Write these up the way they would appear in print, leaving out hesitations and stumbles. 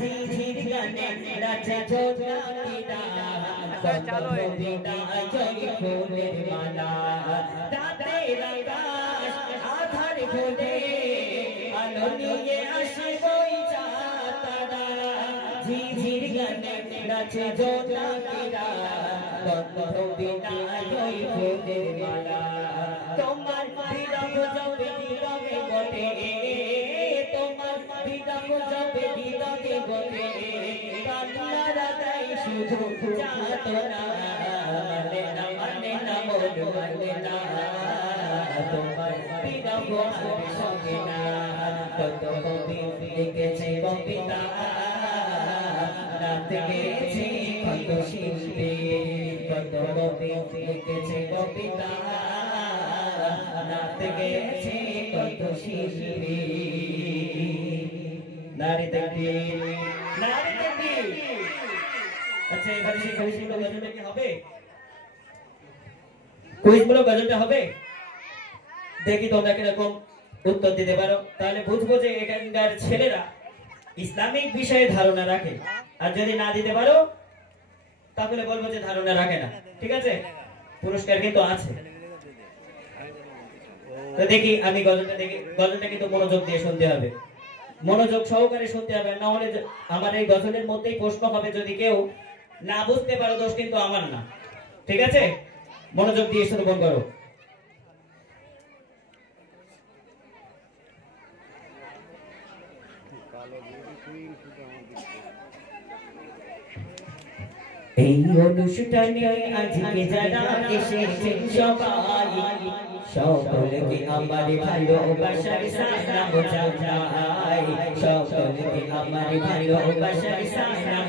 ঝিঝির গানে নাচে ঝোলাকিরা চলো বিনা জয় ফুলের মালা রাতের আকাশ আধার ঘোলে আলো নিয়ে আসে বইটা তারা ঝিঝির গানে নাচে ঝোলাকিরা বিনা জয় ফুলের মালা তোমার বিরহ যাবে দিলকে বটে তোমার বিরহ যাবে দিলকে বটে কান্নারা দেয় শুধু যাতনা মানে না মন মানে না তোমার বিরহ আর সঙ্গে না কত কবি লিখেছে কবিতা রাত গেছে কত শিল্পী কত কবি লিখেছে কবিতা রাত গেছে কত শিল্পী নারী তাকবীর নারী তাকবীর আচ্ছা এবারে সেই কুইজগুলো গজলটা কি হবে কুইজগুলো গজলটা হবে দেখি তোমরা কিরকম উত্তর দিতে পারো তাহলে বুঝবো যে এখানকার ছেলেরা ইসলামিক বিষয়ে ধারণা রাখে আর যদি না দিতে পারো তাহলে বলবো যে ধারণা রাখে না ঠিক আছে পুরস্কার কিন্তু আছে তো দেখি আমি গজলটা কিন্তু মনোযোগ দিয়ে শুনতে হবে মনোযোগ সহকারে শুনতে হবে না হলে আমার এই গজলের মধ্যেই প্রশ্ন হবে যদি কেউ না বুঝতে পারো দোষ কিন্তু আমার না ঠিক আছে মনোযোগ দিয়ে শ্রবণ করো এই অনুষ্ঠানে আজকে যারা এসেছেন সবাই সকলকে আমার ভালোবাসার সালাম জানাই সকলকে আমার ভালোবাসার সালাম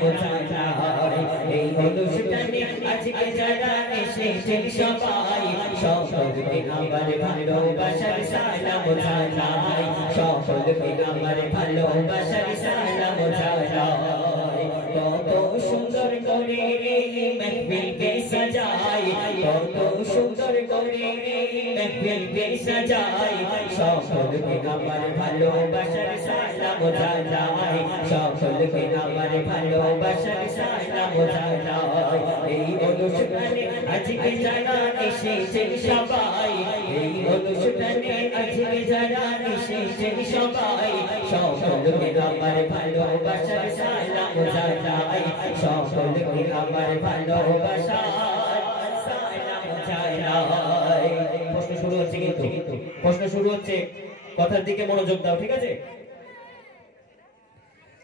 জানাই এই অনুষ্ঠানে আজকে যারা এসেছেন সবাই সকলকে আমার ভালোবাসার সালাম জানাই সকলকে আমার ভালোবাসার সালাম জানাই কত সুন্দর করে महफिल सजाई কত সুন্দর করে महफिल सजाई সকলকে আমার ভালোবাসার সালাম জানাই সকলকে আমার ভালোবাসার সালাম জানাই এই অনুষ্ঠানে আজকে যারা এসেছেন সবাই এই অনুষ্ঠানে আজকে যারা এসেছেন সবাই সকলকে আমার ভালোবাসার সালাম জানাই সকলকে আমার ভালোবাসার সালাম জানাই প্রশ্ন শুরু হচ্ছে কিন্তু প্রশ্ন শুরু হচ্ছে কথার দিকে মনোযোগ দাও ঠিক আছে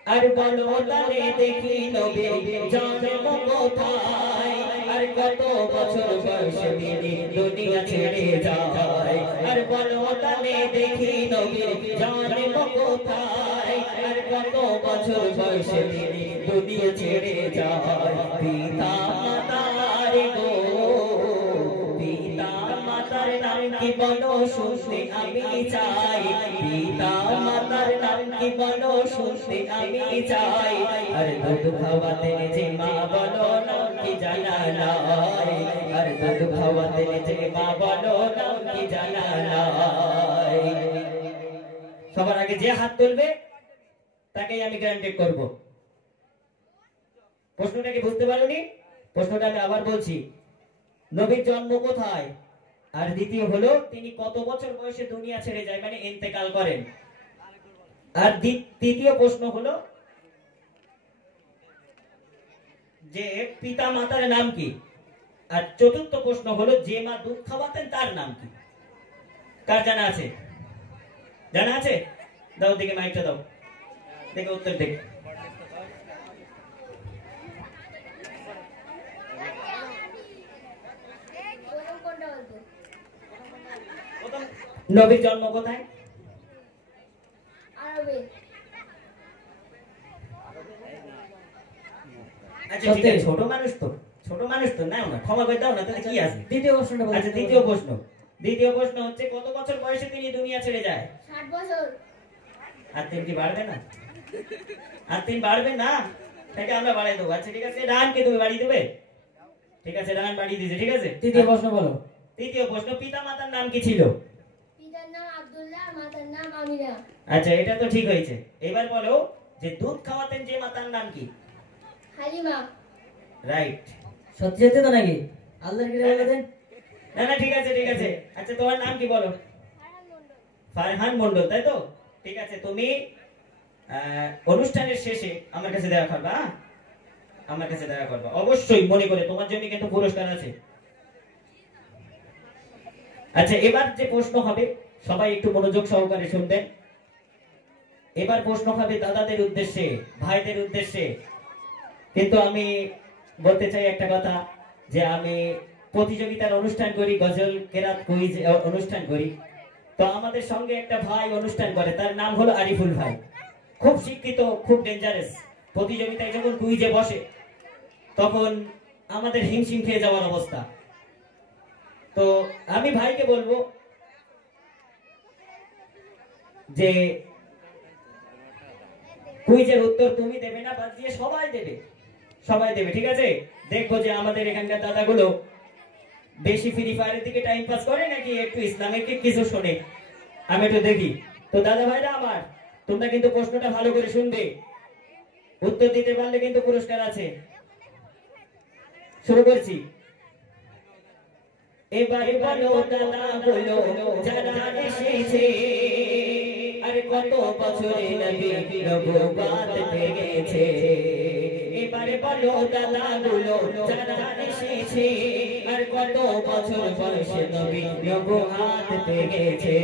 আর বলো তারে দেখি নবী জন্ম কোথায় আর কত বছর বয়সে তিনি দুনিয়া ছেড়ে যায় আর বলো তারে দেখি নবী জন্ম কোথায় আর কত বছর বয়সে তিনি দুনিয়া ছেড়ে যায় পিতা মাতার গো পিতা মাতার নাম কি বলো শুনতে আমি চাই পিতা মাতার নাম কি বলো শুনতে আমি চাই আর দুধ খাওয়াতে যে মা বলো নাম কি জানা নাই আর দুধ খাওয়াতে যে মা বলো নাম কি জানা নাই সবার আগে যে হাত তুলবে তাকেই আমি গ্যারান্টি করব প্রশ্নটা কি বুঝতে পারোনি প্রশ্নটা আমি আবার বলছি নবীর জন্ম কোথায় আর দ্বিতীয় হলো তিনি কত বছর বয়সে দুনিয়া ছেড়ে যায় মানে ইন্তেকাল করেন আর তৃতীয় প্রশ্ন হলো যে পিতা মাতার নাম কি আর চতুর্থ প্রশ্ন হলো যে মা দুধ খাওয়াতেন তার নাম কি কার জানা আছে দাও দিকে মাইকটা দাও দেখে উত্তর দেখ নবীর জন্ম কোথায় আরবে আচ্ছা ঠিক আছে ছোট মানুষ তো না ক্ষমা করে দাও না তাহলে কি আছে দ্বিতীয় প্রশ্নটা আচ্ছা দ্বিতীয় প্রশ্ন হচ্ছে কত বছর বয়সে তিনি দুনিয়া ছেড়ে যায় 60 বছর আর তিন কি বাড়বে না তাকে আমরা বাড়াই দেবো আচ্ছা ঠিক আছে রান কে তুমি বাড়িয়ে দেবে ঠিক আছে রান বাড়িয়ে দিয়েছে ঠিক আছে তৃতীয় প্রশ্ন বলো তৃতীয় প্রশ্ন পিতা মাতার নাম কি ছিল পিতার নাম আব্দুল্লাহ মাতার নাম আমিনা আচ্ছা এটা তো ঠিক হয়েছে এবার বলো যে দুধ খাওয়াতেন যে মা তার নাম কি? হালিমা। রাইট। সত্যি সত্যি তো নাকি? আল্লাহর কি বলে দেন? না না ঠিক আছে ঠিক আছে। আচ্ছা তোমার নাম কি বলো? ফারহান মন্ডল, তাই তো? ঠিক আছে, তুমি অনুষ্ঠানের শেষে আমার কাছে দেখা করবা। আমার কাছে দেখা করবা অবশ্যই, মনে করে তোমার জন্য কিন্তু পুরস্কার আছে। আচ্ছা এবার যে প্রশ্ন হবে সবাই একটু মনোযোগ সহকারে শুনবেন। এবার প্রশ্ন হবে দাদাদের উদ্দেশ্যে, ভাইদের উদ্দেশ্যে। কিন্তু আমি বলতে চাই একটা কথা, যে আমি প্রতিযোগিতার অনুষ্ঠান করি, গজল কেরাত কুইজ অনুষ্ঠান করি। তো আমাদের সঙ্গে একটা ভাই অনুষ্ঠান করে, তার নাম হলো আরিফুল ভাই। খুব শিক্ষিত, খুব ডেঞ্জারাস। প্রতিযোগিতায় যখন কুইজে বসে তখন আমাদের হিমশিম খেয়ে যাওয়ার অবস্থা। তো আমি ভাইকে বলবো যে কুইজের উত্তর তুমি দেবে না, বাদ দিয়ে সবাই দেবে, সবাই দেবে, ঠিক আছে? দেখবো যে আমাদের এখানকার দাদাগুলো বেশি ফ্রি ফায়ারের দিকে টাইম পাস করে নাকি একটু ইসলামিক কিছু শোনে, আমি একটু দেখি। তো দাদা ভাইরা আমার, তোমরা কিন্তু প্রশ্নটা ভালো করে শুনবে, উত্তর দিতে পারলে কিন্তু পুরস্কার আছে। শুরু করছি। এবারে বলো দাদা বলো যারা এসেছে, আরে কত বছরে নবী নবুয়ত পেয়েছে। এবারে বলো দাদা বলো যারা এসেছে, আর কত বছর বয়সে নবী নবুয়ত পেয়েছে।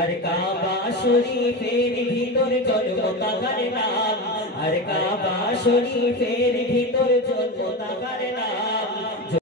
আর কাবা শরীফের ভিতর জন্ম তাকার নাম, আর কাবা শরীফের ভিতর জন্ম তাকার নাম।